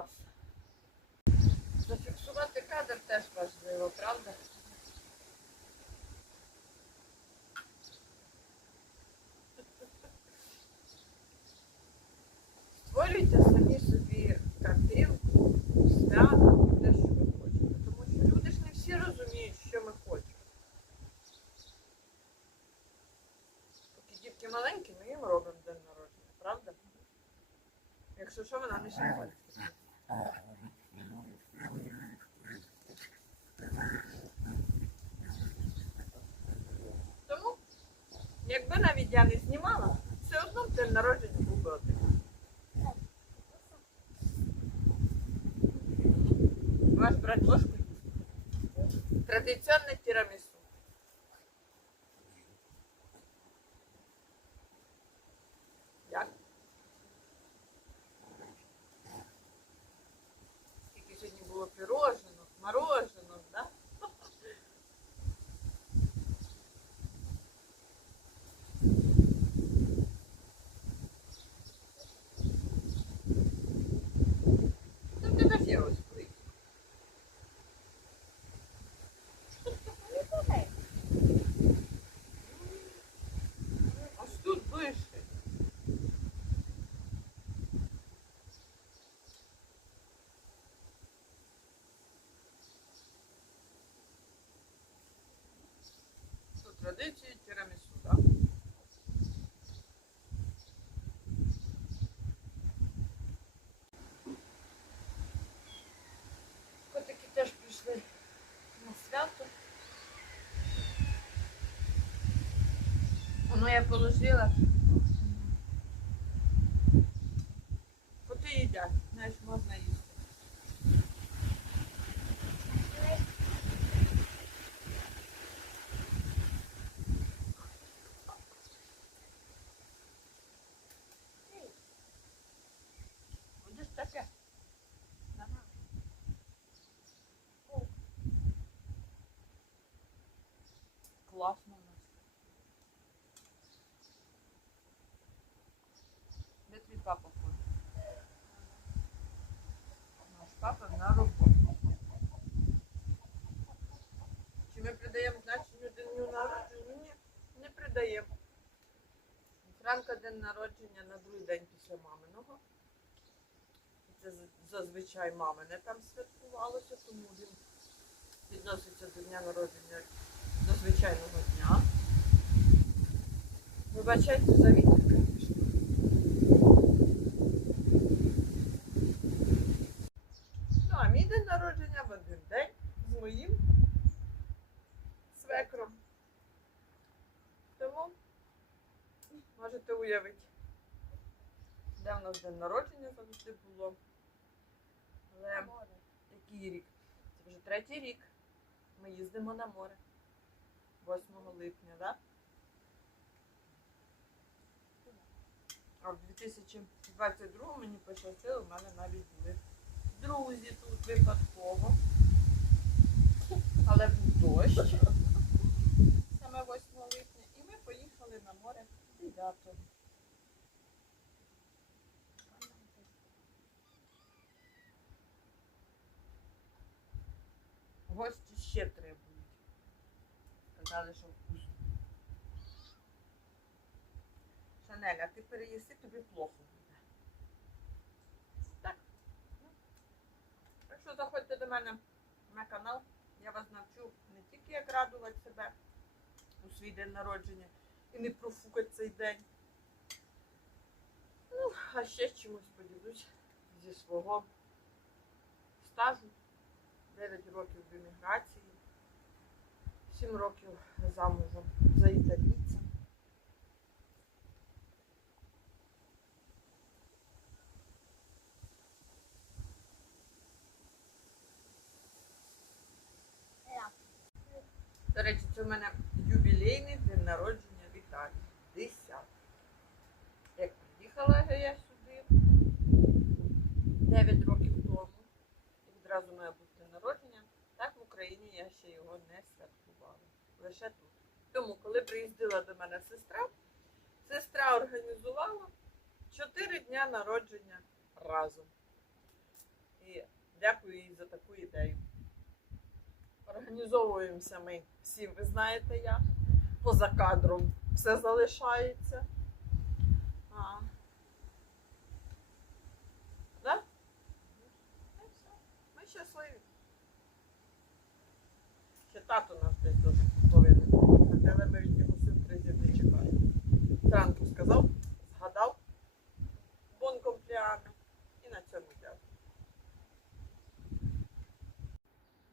Клас. Зафіксувати кадр теж важливо, правда? Створюйте самі собі картинку, свято, те, що ви хочете. Тому що люди ж не всі розуміють, що ми хочемо. Поки дітки маленькі, ми їм робимо день народження, правда? Якщо що, вона не шампанське. якби навіть я не знімала, все одно б день народження був би один. Ваш брать ложку? Традиційне тірамісу. Традиції тірамісу, так? Котики теж прийшли на свято. Воно я положила. Класно у нас. Де твій папа ходить? Наш папа на роботу. Чи ми придаємо значення дню народження? Ні, не придаємо. Франка день народження на другий день після маминого. Це зазвичай мамине там святкувалося, тому він відноситься до дня народження звичайного дня. Вибачайте за вітер, звісно. Ну, а мій день народження в один день з моїм свекром. Тому можете уявити, де в нас день народження завжди було. Але який рік? Це вже третій рік. Ми їздимо на море. 8 липня, так? А в 2022 мені пощастило, в мене навіть були друзі тут випадково. Але був дощ саме 8 липня. І ми поїхали на море 9. Гості ще Сказали, що вкусно. Шанель, а ти переїси, тобі плохо буде. Так. Так що заходьте до мене на канал. Я вас навчу не тільки як радувати себе у свій день народження, і не профукати цей день. Ну, а ще чимось поділюсь зі свого стажу. 9 років в еміграції, 7 років замужем за італійцем. До речі, це в мене юбілейний день народження в Італії. 10. Як приїхала я сюди 9 років тому, і відразу має бути народження, так в Україні я ще його не святкувала. Лише тут. Тому, коли приїздила до мене сестра, сестра організувала 4 дня народження разом. І дякую їй за таку ідею. Організовуємося ми всі, ви знаєте як. Поза кадром все залишається. А. Да? Ну. Ми щасливі. Ще тато нас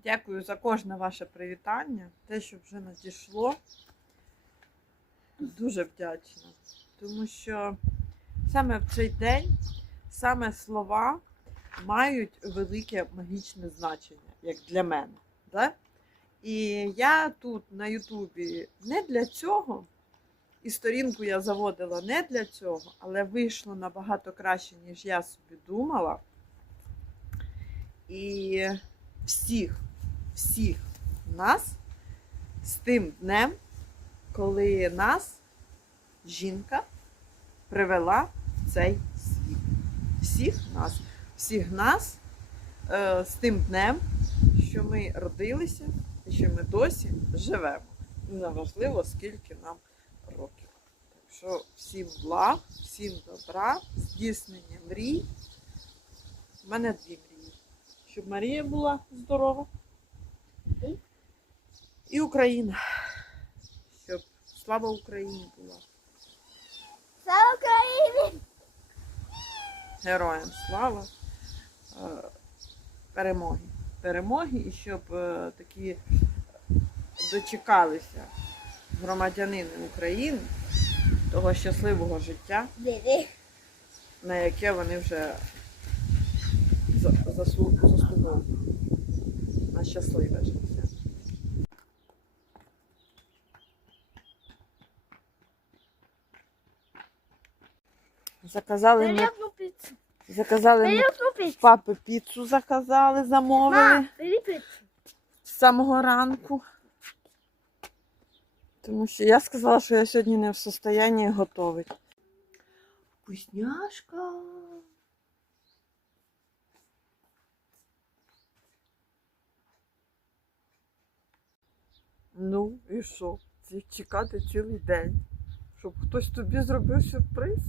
Дякую за кожне ваше привітання, те, що вже надійшло. Дуже вдячна. Тому що саме в цей день саме слова мають велике магічне значення, як для мене. Да? І я тут на Ютубі не для цього, і сторінку я заводила не для цього, але вийшло набагато краще, ніж я собі думала. І всіх, всіх нас з тим днем, коли нас жінка привела в цей світ. Всіх нас, всіх нас е, з тим днем, що ми родилися і що ми досі живемо. Неважливо, скільки нам років. Так що всім благ, всім добра, здійснення мрій. У мене дві мрії. Щоб Марія була здорова. І Україна. Щоб слава Україні була. Слава Україні! Героям слава. Е, Перемоги. Перемоги і щоб е, такі дочекалися громадянини України того щасливого життя, на яке вони вже за- заслуговують. Щасливе життя. Заказали ми, піцу. заказали ми піцу. папи піцу заказали, замовили піцу. з самого ранку. Тому що я сказала, що я сьогодні не в состоянні готувати. Вкусняшка. Ну і що? Чекати цілий день, щоб хтось тобі зробив сюрприз.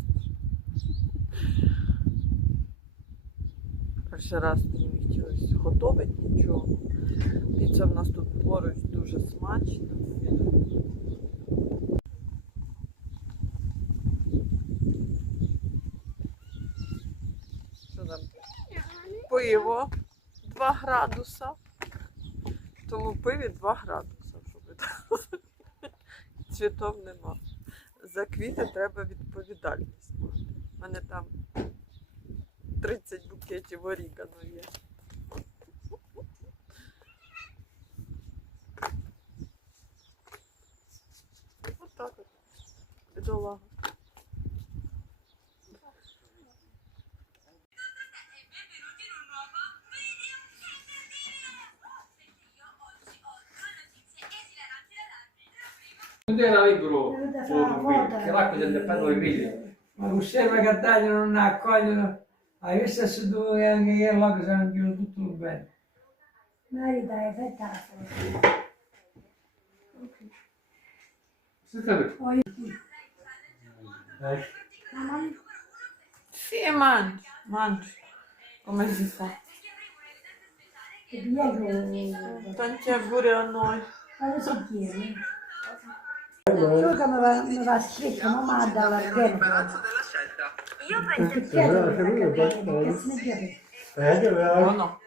Перший раз мені не хотілося готувати нічого. Піца в нас тут поруч дуже смачна. Що там? Пиво 2 градуса. Тому пиві 2 градуса, щоб ви знали. Цвітов нема. За квіти треба відповідальність. У мене там 30 букетів орігано є. Отак от. Бідолага. Quando era libero, che l'acqua si è lo ripiglio. Ma osserva che tagliano, non accogliono, a questo si dove anche io là che sono chiuso tutto bene. Marita, è spettacolo. Senta qui. Mamma. Sì, mangi, mangi. Come si fa? Tanti auguri a noi. Ma lo so chi è, Allora, giocano la, la stretta, ma da la guerra. Io penso che... Eh, che bello. Eh, che bello. No, no.